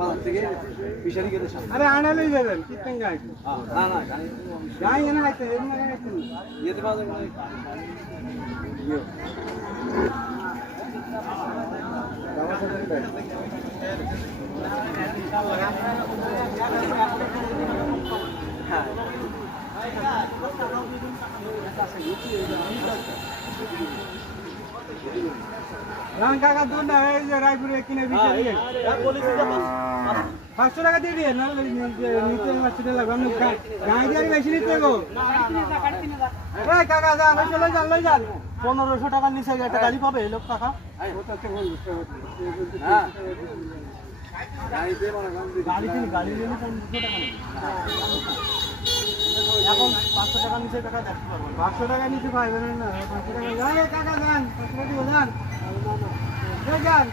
বাজার থেকে বিশারি গেলে আরে আনালেই যাবেন কি টাঙ্গাই না না গাই এনে হাইতে এমন হাইতে যেতে পাওয়া যাবে রান কাকা দুন না এই যে রায়পুরে কিনে দিতে দিয়ে 500 টাকা দিয়ে দিয়ে না নিতে মাছটা লাগবে আমি গাই দিয়ে বেশি নিতে গো এই কাকা যান চলে যান লই যান 1500 টাকা নিচে একটা গাড়ি পাবে এই লোক কাকা হ্যাঁ গাড়ি দিয়ে মানে গাড়ি নিলে 1500 টাকা এখন 500 টাকা নিচে টাকা দেখতে পারবো 500 টাকা নিচে পাইবেন না 500 টাকা যান কাকা যান 500 টাকা যান যান